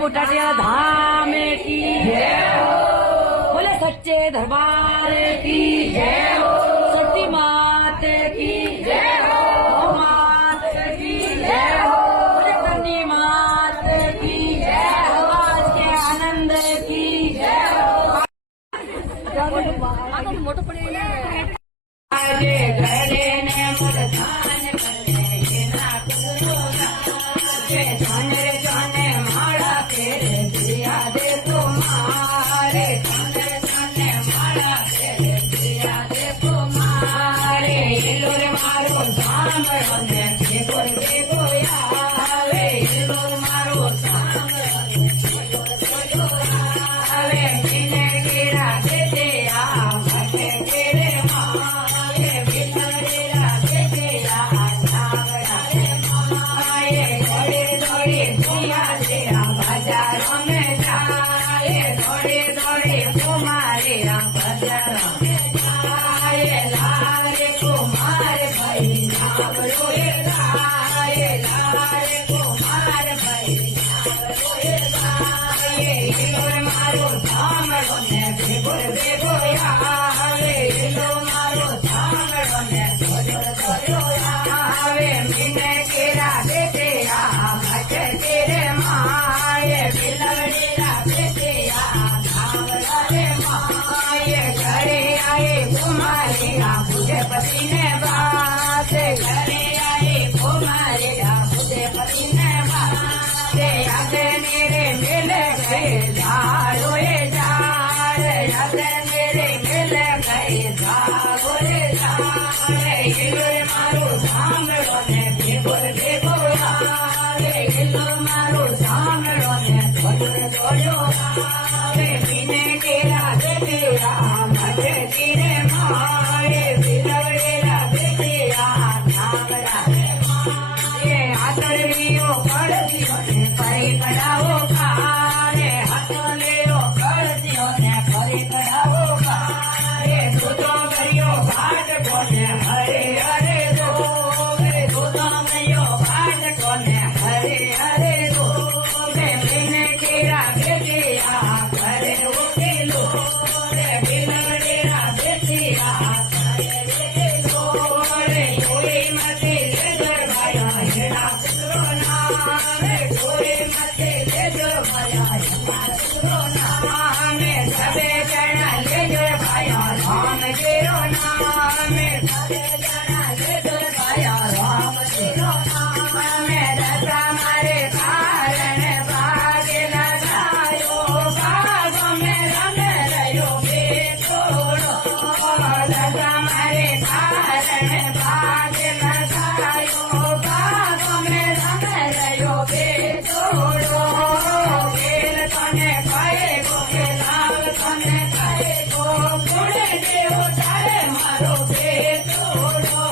बुटाटिया धाम की जय हो, बोले सच्चे दरबार की जय हो, सती मात की जय हो, मात की जय हो, बोले कन्नी मात की जय हो, आज के आनंद की जय हो। मोटो पड़े आगे घरे ने मुर्धान करने ना कुछ जाने माड़ा મારો સાંભળો ને ભેગો ભેગો આવે હિલો મારો સાંભળો ને આવે મીને કેરા બેટે આ મચે તેરે માએ બિલવડેરા બેટે આ ભાવરા રે માએ ઘરે આए तुम्हारे मुझे पति ने बात घरे आए तुम्हारे मुझे पति ने बात याद मेरे मिल गए झाड़ो ये झाड़ याद मेरे मिल गए झाड़ो ये झाड़ हिलो मारो सांभळो ने भेगो भेगो आवे हिलो मारो सांभळो ने धोड़ो धोड़ो आवे बिने केरा बेटेरा मजे तीरे मारे बिलवडेरा बेटेरा नावरा ये हाथलियो कड़तियो ने परी कड़ावो खारे हाथलियो कड़तियो ने परी कड़ावो खारे दूधो गरियो भाट कोने हरे हरे दो दूधो गरियो भाट कोने हरे हरे दो बिने केरा बेटेरा करे उकेलो रे बिलवडेरा बेटेरा करे उकेलो रे कोई मते ले भाया हेड़ा पुत्रो नामे कोई मते ले भाया हेड़ा पुत्रो नामे सबे जना ले भाया राम तेरो नामे सबे जना ले भाया राम तेरो नामे दशा मारे कारण भागे लगायो भागो में रंग रयो बेतोड़ो दशा मारे कारण भागे लगायो भागो में रंग रयो बेतोड़ो खेल तने खाए गो खेलाव तने खाए गो गुणे देव तारे मारो बेतोड़ो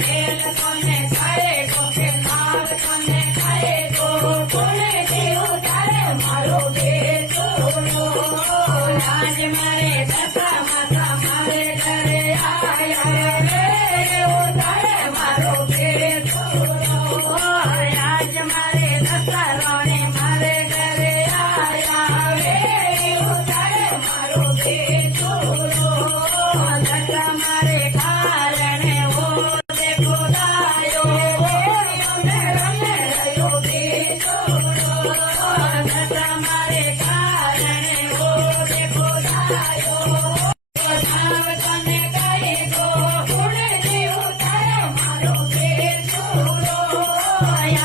खेल तने खाए गो खेलाव तने खाए गो गुणे देव तारे मारो बेतोड़ो आज मारे दशा माता मारे घरे आया रे ओ तारे मारो बेतोड़ो आज मारे दशा रानी मारे घरे आया रे ओ तारे मारो बेतोड़ो दशा मारे कारणे वो देखो दायो रमे रमे रयो बेतोड़ो दशा मारे कारणे वो देखो दायो भाव तने कहे गो गुणे देव तारे मारो बेतोड़ो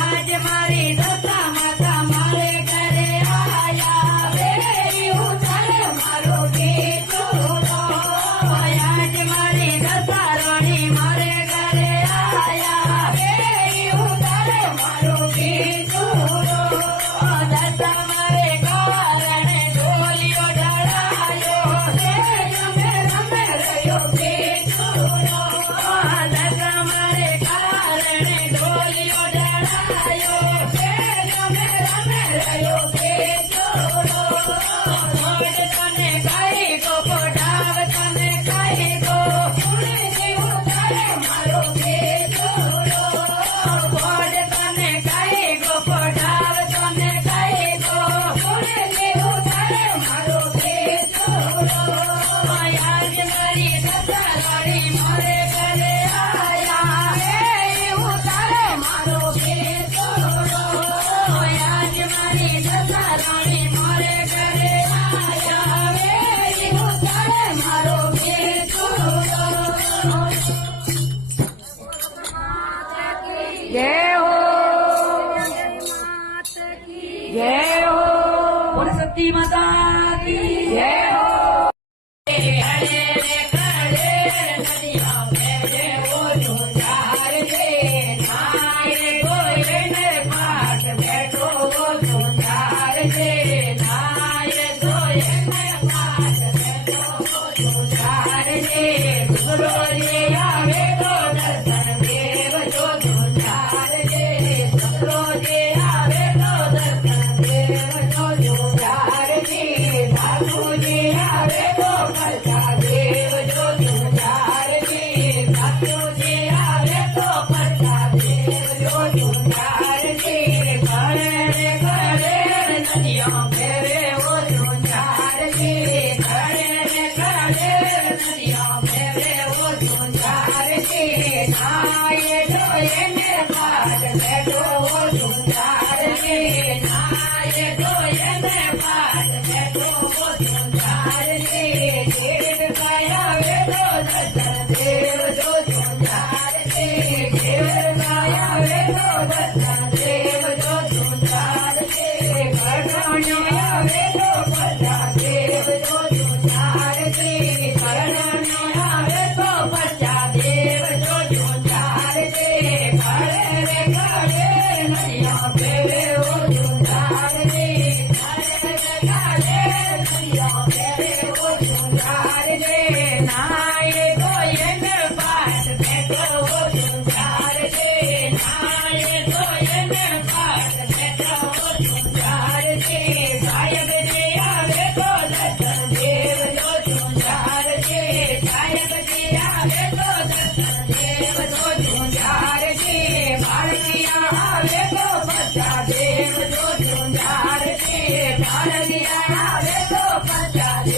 आज मारी दशा माता मारे घरे आया रे ओ तारे मारो बेतोड़ो आज मारी दशा रानी मारे घरे आया रे ओ तारे मारो बेतोड़ो दशा मारे कारणे ढोलियो ढळायो रे रमे रमे रयो बेतोड़ो दशा मारे कारणे ढोलियो ढळायो रे रमे रमे रयो बेतोड़ो मोड तने खाई गो पोटाव तने खाई गो गुणे देव तारे मारो बेतोड़ो मोड तने खाई गो पोटाव तने खाई गो गुणे देव तारे मारो बेतोड़ो आज मारी दशा रानी मारे घरे आया रे ओ तारे मारो बेतोड़ो आज मारी दशा रानी मारे घरे आया रे ओ तारे मारो बेतोड़ो जय हो जय हो बोल सती माता की जय हो हरे रे खड़े नदिया मेरे वो झुंझार से नाये गोयन पाठ बैठो वो झुंझार से नाये गोयन पाठ बैठो वो झुंझार से गुरु जी आवे तो दर्शन देव जो झुंझार से गुरु जी आवे तो दर्शन देव जो झुंझार से ठाकुर जी આવે તો પંચાલે